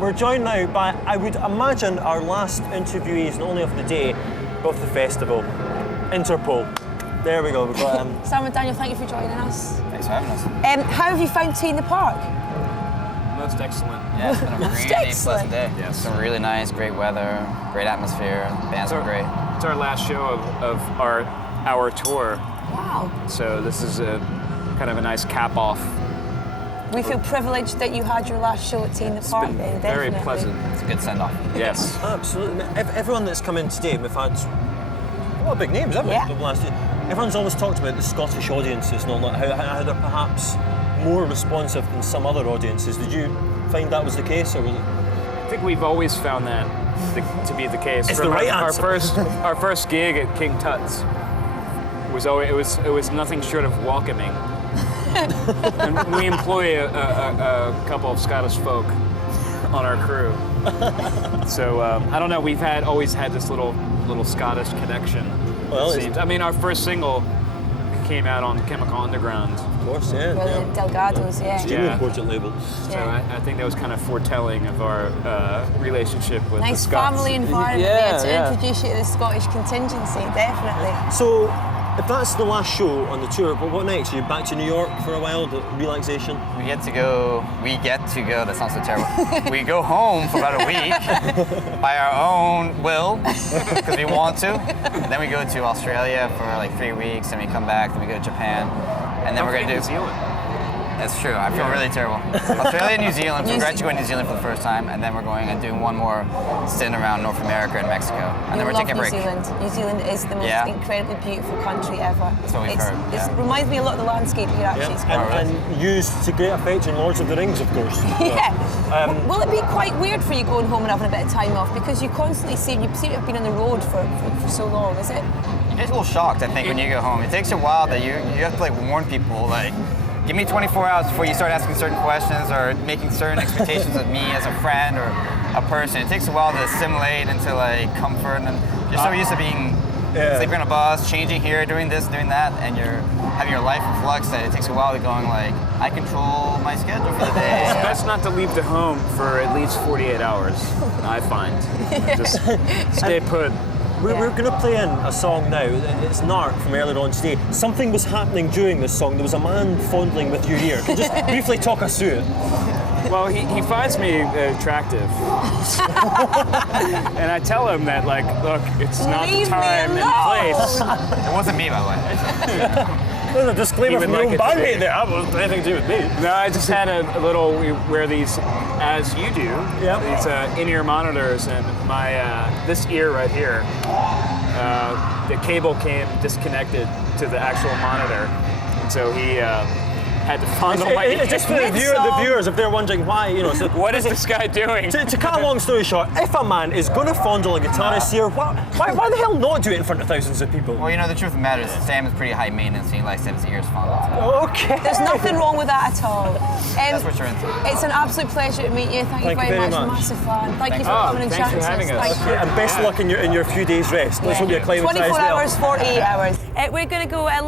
We're joined now by, I would imagine, our last interviewees, not only of the day, but of the festival. Interpol. There we go. We've got Sam and Daniel, thank you for joining us. Thanks for having us. How have you found Tea in the Park? Most excellent. Yeah, it's been a Most really excellent. pleasant day. Yes. It's been really nice, great weather, great atmosphere. The bands were great. It's our last show of our tour, Wow. so this is a kind of a nice cap off. We feel privileged that you had your last show at Tea in the Park Been then, very definitely. pleasant. It's a good send off. Yes. absolutely. Everyone that's come in today, we've had a lot of big names, haven't we? Yeah. The last year. Everyone's always talked about the Scottish audiences, not like how they're perhaps more responsive than some other audiences. Did you find that was the case, or was it? I think we've always found that to be the case. It's From the right our answer. Our first gig at King Tut's was always it was nothing short of welcoming. And we employ a couple of Scottish folk on our crew. So I don't know. We've always had this little Scottish connection. Well, it seems. I mean, our first single came out on Chemical Underground. Of course, yeah. Brilliant. Delgados, yeah. Extremely Yeah. important label. So I think that was kind of foretelling of our relationship with Nice the Scots. family environment Yeah, there to yeah. introduce you to the Scottish contingency, definitely. So, if that's the last show on the tour, what next? Are you back to New York for a while, the relaxation? We get to go, that sounds so terrible. We go home for about a week by our own will, because we want to. Then we go to Australia for like 3 weeks, and we come back, then we go to Japan. And then we're going to New do... Zealand. That's true, I feel really terrible. Australia and New Zealand, we're actually going to New Zealand for the first time, and then we're going and doing one more stint around North America and Mexico. And then we're love taking a break. New Zealand. New Zealand is the most Yeah. incredibly beautiful country ever. That's what we've heard, It yeah. reminds me a lot of the landscape here, actually. It's quite And used to great effect in Lords of the Rings, of course. Yeah. Will it be quite weird for you going home and having a bit of time off? Because you constantly seem to have been on the road for so long, is it? You get a little shocked, I think, when you go home. It takes a while that you have to like warn people, like, give me 24 hours before you start asking certain questions or making certain expectations of me as a friend or a person. It takes a while to assimilate into like comfort, and you're so used to being sleeping on a bus, changing here, doing this, doing that, and you're having your life in flux that it takes a while to going like, I control my schedule for the day. It's best not to leave the home for at least 48 hours, I find. Just stay put. We're going to play in a song now. It's Narc from earlier on today. Something was happening during this song. There was a man fondling with your ear. Can you just briefly talk us through it? Well, he finds me attractive. And I tell him that, like, look, it's not the Leave me time and alone. place. It wasn't me, by the way. There's a disclaimer He from would your own like it to bandmate be. there. That wasn't anything to do with me. No, I just had a little, we wear these, as you do, Yep. these in-ear monitors, and my, this ear right here, the cable came disconnected to the actual monitor, and so he had to fondle my ear. It's just for the viewers, if they're wondering why, you know. So What is this guy doing? To cut a long story short, if a man is going to fondle a guitarist's ear, why the hell not do it in front of thousands of people? Well, you know, the truth of the matter is Sam is pretty high maintenance, and he likes to have his ears fondled. Okay. There's nothing wrong with that at all. That's what you're into. It's an absolute pleasure to meet you. Thank you very much. Massive fan. Thank you for coming and thanks chatting for to having us. us. Thank you. And best of luck in your few days rest. Let's hope you acclimatise 24 well. hours, 48 hours. We're going to go live.